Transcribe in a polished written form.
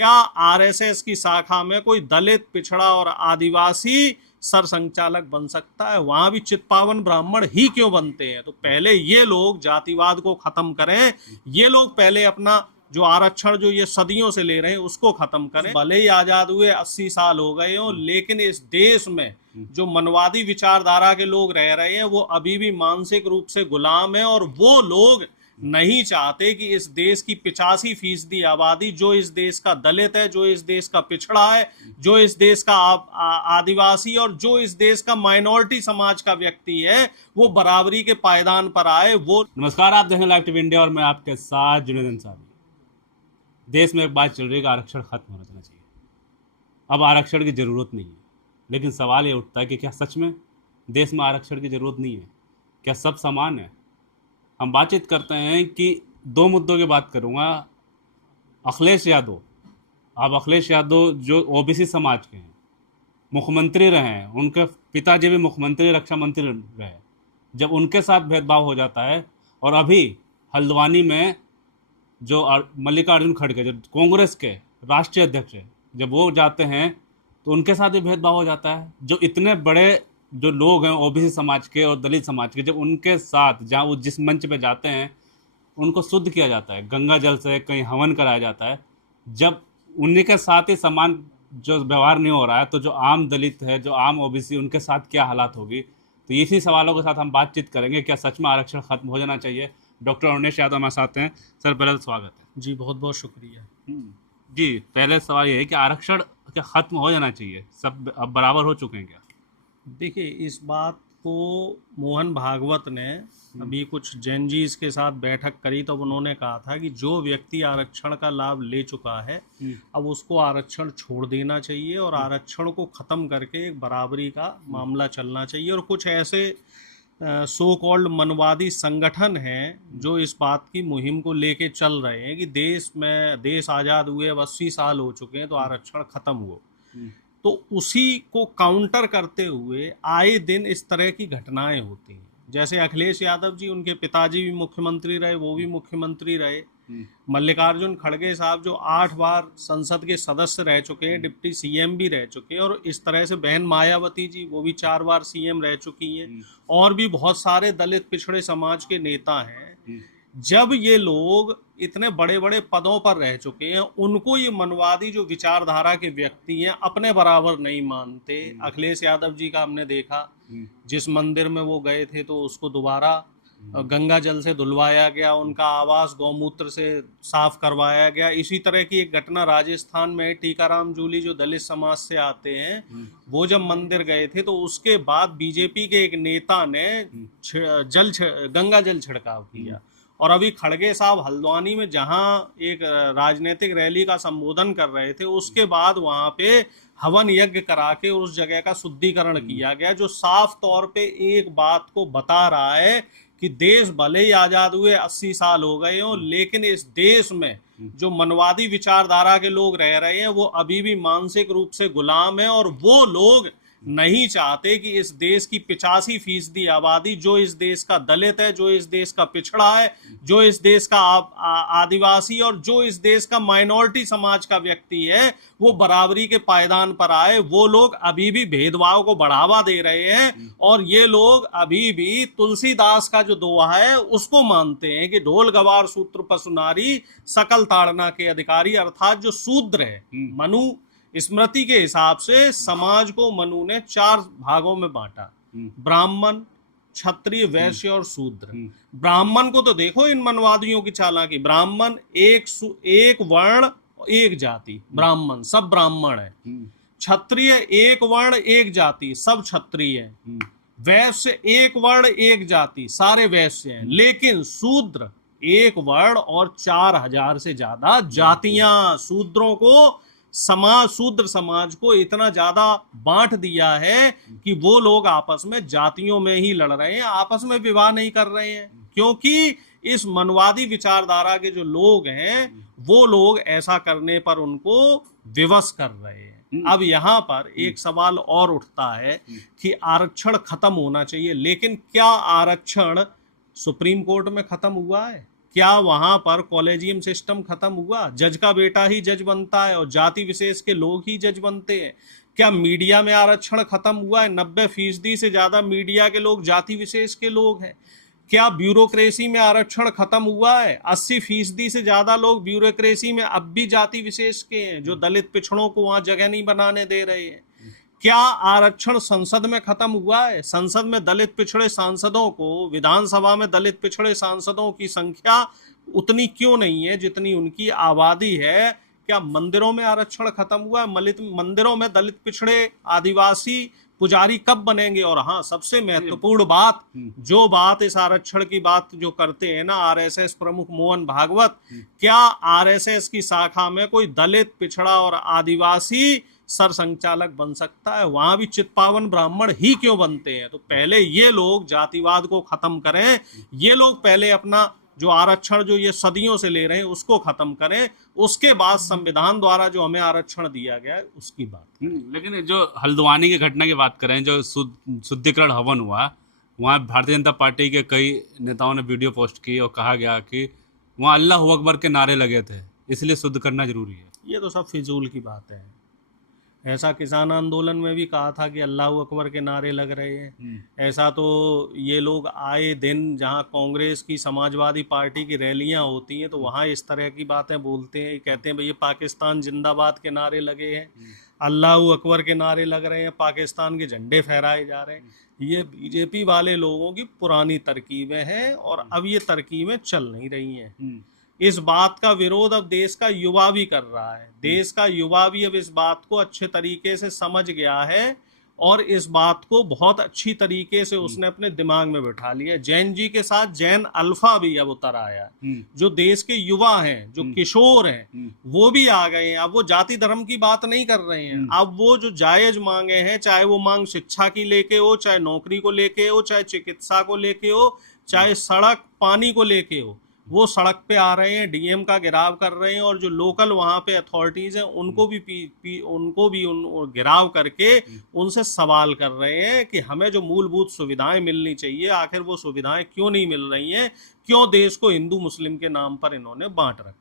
क्या आरएसएस की शाखा में कोई दलित, पिछड़ा और आदिवासी सरसंघचालक बन सकता है? वहां भी चित्पावन ब्राह्मण ही क्यों बनते हैं? तो पहले ये लोग जातिवाद को खत्म करें, ये लोग पहले अपना जो आरक्षण जो ये सदियों से ले रहे हैं उसको खत्म करें। भले ही आजाद हुए 80 साल हो गए हो, लेकिन इस देश में जो मनवादी विचारधारा के लोग रह रहे हैं वो अभी भी मानसिक रूप से गुलाम है, और वो लोग नहीं चाहते कि इस देश की 85% आबादी, जो इस देश का दलित है, जो इस देश का पिछड़ा है, जो इस देश का आदिवासी और जो इस देश का माइनॉरिटी समाज का व्यक्ति है, वो बराबरी के पायदान पर आए। वो नमस्कार, आप देख रहे हैं लाइव टीवी इंडिया और मैं आपके साथ जुनेद अंसारी। देश में एक बात चल रही है कि आरक्षण खत्म होना चाहिए। अब आरक्षण की ज़रूरत नहीं है, लेकिन सवाल ये उठता है कि क्या सच में देश में आरक्षण की ज़रूरत नहीं है? क्या सब समान है? हम बातचीत करते हैं कि दो मुद्दों की बात करूंगा। अखिलेश यादव, अब अखिलेश यादव जो ओबीसी समाज के हैं, मुख्यमंत्री रहे हैं, उनके पिताजी भी मुख्यमंत्री, रक्षा मंत्री रहे, जब उनके साथ भेदभाव हो जाता है, और अभी हल्द्वानी में जो मल्लिकार्जुन खड़गे जो कांग्रेस के राष्ट्रीय अध्यक्ष है, जब वो जाते हैं तो उनके साथ भी भेदभाव हो जाता है। जो इतने बड़े जो लोग हैं ओबीसी समाज के और दलित समाज के, जब उनके साथ जहाँ वो जिस मंच पे जाते हैं उनको शुद्ध किया जाता है, गंगा जल से कहीं हवन कराया जाता है, जब उन्हीं के साथ ही समान जो व्यवहार नहीं हो रहा है, तो जो आम दलित है, जो आम ओबीसी, उनके साथ क्या हालात होगी? तो इसी सवालों के साथ हम बातचीत करेंगे। क्या सच में आरक्षण खत्म हो जाना चाहिए? डॉक्टर अरुणेश यादव हमारे साथ हैं। सर, पहले तो स्वागत है। जी, बहुत बहुत शुक्रिया। जी, पहले सवाल ये है कि आरक्षण क्या खत्म हो जाना चाहिए? सब अब बराबर हो चुके हैं क्या? देखिए, इस बात को मोहन भागवत ने अभी कुछ जैनजीज के साथ बैठक करी, तो उन्होंने कहा था कि जो व्यक्ति आरक्षण का लाभ ले चुका है अब उसको आरक्षण छोड़ देना चाहिए और आरक्षण को ख़त्म करके एक बराबरी का मामला चलना चाहिए। और कुछ ऐसे सो कॉल्ड मनवादी संगठन हैं जो इस बात की मुहिम को लेके चल रहे हैं कि देश आज़ाद हुए अब 80 साल हो चुके हैं तो आरक्षण ख़त्म हुआ। तो उसी को काउंटर करते हुए आए दिन इस तरह की घटनाएं होती हैं। जैसे अखिलेश यादव जी, उनके पिताजी भी मुख्यमंत्री रहे, वो भी मुख्यमंत्री रहे। मल्लिकार्जुन खड़गे साहब जो 8 बार संसद के सदस्य रह चुके हैं, डिप्टी सीएम भी रह चुके हैं, और इस तरह से बहन मायावती जी, वो भी 4 बार सीएम रह चुकी हैं, और भी बहुत सारे दलित पिछड़े समाज के नेता हैं। जब ये लोग इतने बड़े बड़े पदों पर रह चुके हैं, उनको ये मनवादी जो विचारधारा के व्यक्ति हैं अपने बराबर नहीं मानते। अखिलेश यादव जी का हमने देखा, जिस मंदिर में वो गए थे तो उसको दोबारा गंगा जल से धुलवाया गया, उनका आवास गौमूत्र से साफ करवाया गया। इसी तरह की एक घटना राजस्थान में, टीकाराम जूली जो दलित समाज से आते हैं, वो जब मंदिर गए थे तो उसके बाद बीजेपी के एक नेता ने गंगा जल छिड़काव किया। और अभी खड़गे साहब हल्द्वानी में जहां एक राजनीतिक रैली का संबोधन कर रहे थे, उसके बाद वहां पे हवन यज्ञ करा के उस जगह का शुद्धिकरण किया गया, जो साफ तौर पे एक बात को बता रहा है कि देश भले ही आजाद हुए 80 साल हो गए हो, लेकिन इस देश में जो मनवादी विचारधारा के लोग रह रहे हैं वो अभी भी मानसिक रूप से गुलाम है, और वो लोग नहीं चाहते कि इस देश की 85% आबादी, जो इस देश का दलित है, जो इस देश का पिछड़ा है, जो इस देश का आदिवासी और जो इस देश का माइनॉरिटी समाज का व्यक्ति है, वो बराबरी के पायदान पर आए। वो लोग अभी भी भेदभाव को बढ़ावा दे रहे हैं, और ये लोग अभी भी तुलसीदास का जो दोहा है उसको मानते हैं कि ढोल गवार सूत्र पशु नारी सकल ताड़ना के अधिकारी। अर्थात जो शूद्र है, मनु स्मृति के हिसाब से समाज को मनु ने 4 भागों में बांटा, ब्राह्मण, क्षत्रिय, वैश्य और शूद्र। ब्राह्मण को तो देखो इन मनवादियों की चालाकी, ब्राह्मण एक वर्ण एक जाति, ब्राह्मण सब ब्राह्मण है। क्षत्रिय एक वर्ण एक जाति, सब क्षत्रिय है। वैश्य एक वर्ण एक जाति, सारे वैश्य हैं। लेकिन शूद्र एक वर्ण और 4000 से ज्यादा जातियां। शूद्रों को शूद्र समाज को इतना ज्यादा बांट दिया है कि वो लोग आपस में जातियों में ही लड़ रहे हैं, आपस में विवाह नहीं कर रहे हैं, क्योंकि इस मनवादी विचारधारा के जो लोग हैं वो लोग ऐसा करने पर उनको विवश कर रहे हैं। अब यहाँ पर एक सवाल और उठता है कि आरक्षण खत्म होना चाहिए, लेकिन क्या आरक्षण सुप्रीम कोर्ट में खत्म हुआ है? क्या वहां पर कॉलेजियम सिस्टम खत्म हुआ? जज का बेटा ही जज बनता है और जाति विशेष के लोग ही जज बनते हैं। क्या मीडिया में आरक्षण खत्म हुआ है? 90% से ज्यादा मीडिया के लोग जाति विशेष के लोग हैं। क्या ब्यूरोक्रेसी में आरक्षण खत्म हुआ है? 80% से ज्यादा लोग ब्यूरोक्रेसी में अब भी जाति विशेष के हैं, जो दलित पिछड़ों को वहां जगह नहीं बनाने दे रहे हैं। क्या आरक्षण संसद में खत्म हुआ है? संसद में दलित पिछड़े सांसदों को, विधानसभा में दलित पिछड़े सांसदों की संख्या उतनी क्यों नहीं है जितनी उनकी आबादी है? क्या मंदिरों में आरक्षण खत्म हुआ है? मंदिरों में दलित पिछड़े आदिवासी पुजारी कब बनेंगे? और हाँ, सबसे महत्वपूर्ण बात, जो बात इस आरक्षण की बात जो करते हैं ना आरएसएस प्रमुख मोहन भागवत, क्या आरएसएस की शाखा में कोई दलित पिछड़ा और आदिवासी सरसंचालक बन सकता है? वहां भी चित्पावन ब्राह्मण ही क्यों बनते हैं? तो पहले ये लोग जातिवाद को खत्म करें, ये लोग पहले अपना जो आरक्षण जो ये सदियों से ले रहे हैं उसको खत्म करें, उसके बाद संविधान द्वारा जो हमें आरक्षण दिया गया है उसकी बात करें। लेकिन जो हल्द्वानी की घटना की बात करें, जो शुद्धिकरण हवन हुआ, वहाँ भारतीय जनता पार्टी के कई नेताओं ने वीडियो पोस्ट की और कहा गया कि वहाँ अल्लाह अकबर के नारे लगे थे, इसलिए शुद्ध करना जरूरी है। ये तो सब फिजूल की बात है। ऐसा किसान आंदोलन में भी कहा था कि अल्लाह अकबर के नारे लग रहे हैं। ऐसा तो ये लोग आए दिन जहां कांग्रेस की, समाजवादी पार्टी की रैलियां होती हैं तो वहां इस तरह की बातें बोलते हैं, कहते हैं भैया पाकिस्तान जिंदाबाद के नारे लगे हैं, अल्लाह अकबर के नारे लग रहे हैं, पाकिस्तान के झंडे फहराए जा रहे हैं। ये बीजेपी वाले लोगों की पुरानी तरकीबें हैं और अब ये तरकीबें चल नहीं रही हैं। इस बात का विरोध अब देश का युवा भी कर रहा है। देश का युवा भी अब इस बात को अच्छे तरीके से समझ गया है और इस बात को बहुत अच्छी तरीके से उसने अपने दिमाग में बिठा लिया। जैन जी के साथ जैन अल्फा भी अब उतर आया है। जो देश के युवा हैं, जो किशोर हैं, वो भी आ गए हैं। अब वो जाति धर्म की बात नहीं कर रहे हैं। अब वो जो जायज मांगे हैं, चाहे वो मांग शिक्षा की लेके हो, चाहे नौकरी को लेके हो, चाहे चिकित्सा को लेके हो, चाहे सड़क पानी को लेके हो, वो सड़क पे आ रहे हैं, डीएम का घेराव कर रहे हैं और जो लोकल वहां पे अथॉरिटीज हैं उनको भी उन घेराव करके उनसे सवाल कर रहे हैं कि हमें जो मूलभूत सुविधाएं मिलनी चाहिए, आखिर वो सुविधाएं क्यों नहीं मिल रही हैं? क्यों देश को हिंदू मुस्लिम के नाम पर इन्होंने बांट रखा?